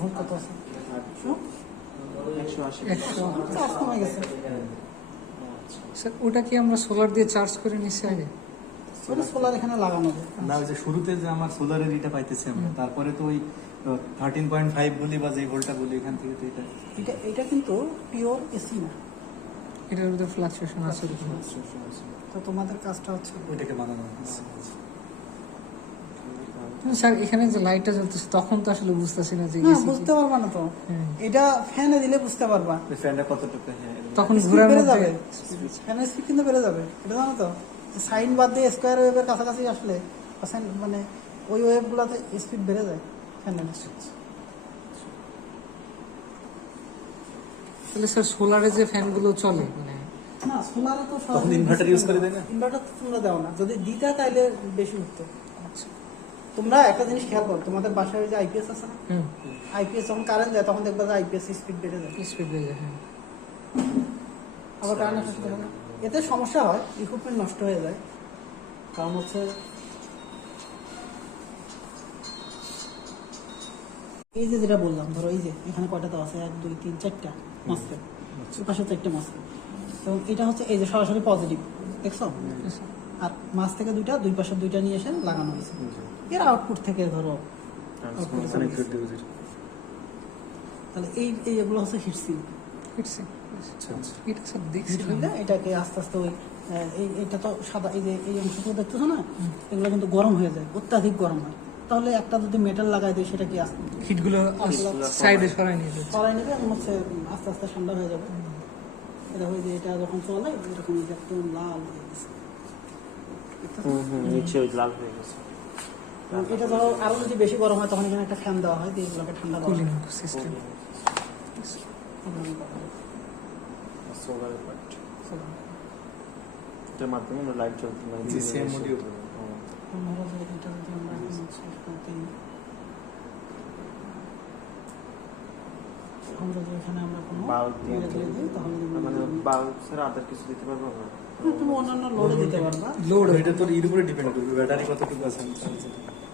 Volt কত আছে? 180 charge কমে গেছে। স্যার ওটা কি আমরা সোলার দিয়ে চার্জ করে নিচ্ছি আগে? ওটা সোলার এখানে লাগানো যায়। না, ওই যে শুরুতে যে আমার সোলারের এটা পাইতেছি আমরা, তারপরে তো ওই 13.5 বলি বা যে ভোল্টটা বলি এখান থেকে তো এটা এটা কিন্তু পিওর এসি না। এটার ভিতরে ফ্লাকচুয়েশন আছে এরকম। তো তোমাদের কাজটা হচ্ছে ওইটাকে বানানো হচ্ছে। স্যার এখানে যে লাইটটা জ্বলতেছে তখন তো আসলে বুঝতেছি না যে না, AC কি। বুঝতে পারবা না তো। এটা ফ্যানে দিলে বুঝতে পারবা। ওই ফ্যানটা কতটুকু, হ্যাঁ তখন স্পিড ঘোরার বেড়ে মধ্যে যাবে, ফ্যানের স্পিড কিন্তু বেড়ে যাবে, এটা জানো তো। সাইন বাদ দিয়ে স্কোয়ার ওয়েভের কাছাকাছি আসলে মানে ওই ওয়েভ গুলাতে স্পিড বেড়ে যায় ফ্যানের। তাহলে স্যার সোলারে যে ফ্যানগুলো চলে মানে না, সোলারে তো তখন ইনভার্টার ইউজ করে দেয় না? ইনভার্টার তো তোমরা দাও না, যদি দিতা তাইলে বেশি উঠতো। আচ্ছা। তোমরা একটা জিনিস খেয়াল করো, তোমাদের বাসায় যে আইপিএস আছে না, হুম আইপিএস যখন কারেন্ট যায় তখন দেখবা যে আইপিএস স্পিড বেড়ে যায়, স্পিড বেড়ে যায়, হ্যাঁ। আবার কারেন্ট আসার সাথে সাথে এতে সমস্যা হয়, ইকুইপমেন্ট নষ্ট হয়ে যায়। কারণ হচ্ছে এই যে যেটা বললাম, ধরো এই যে এখানে কয়টা তো আছে, 1 2 3 4টা মসফেট, ওই পাশে 4টা মসফেট, এবং এটা হচ্ছে এই যে সরাসরি পজিটিভ, দেখছো? আর মাঝ থেকে দুইটা, দুই পাশে দুইটা নিয়ে এসে লাগানো হয়েছে। এর আউটপুট থেকে ধরো output এ চলে গেছে। তাহলে এই এগুলো হচ্ছে হিটসিল। It's- আচ্ছা আচ্ছা। এটা স্যার দেখছিলাম। বুঝলে, এটাকে আস্তে আস্তে ওই এটা তো সাদা, এই যে এই অংশগুলো দেখতেছো না, এগুলো কিন্তু গরম হয়ে যায়, অত্যাধিক গরম হয়। তাহলে একটা যদি মেটাল লাগাই দেয় সেটা কি হিটগুলো সাইডে সরাই নিয়ে যাচ্ছে। সরাই নেবে এবং হচ্ছে আস্তে আস্তে ঠান্ডা হয়ে যাবে। এটা হয়ে যে এটা যখন চলে এরকম এই যে একদম লাল হয়ে গেছে। নিচে ওই লাল হয়ে গেছে। এবং এটা ধরো আরো যদি বেশি গরম হয় তখন এখানে একটা ফ্যান দেওয়া হয়, দিয়ে এগুলোকে ঠান্ডা করা কুলিং হয়। সিস্টেম। এভাবে করা হয়। সোলার পার্ট এটার মাধ্যমে আমরা লাইট জ্বলতে পারি। জি, same module। আমরা যে এটা যদি আমরা এখন শেষ করতে আমরা যদি এখানে আমরা কোনো বাল্ব দিয়ে দিই তাহলে মানে বাল্ব ছাড়া আদার কিছু দিতে পারবো না? তুমি অন্যান্য লোডে দিতে পারবা। লোড, এটা তোর এর উপরে ডিপেন্ড করবে ব্যাটারি কতটুকু আছে।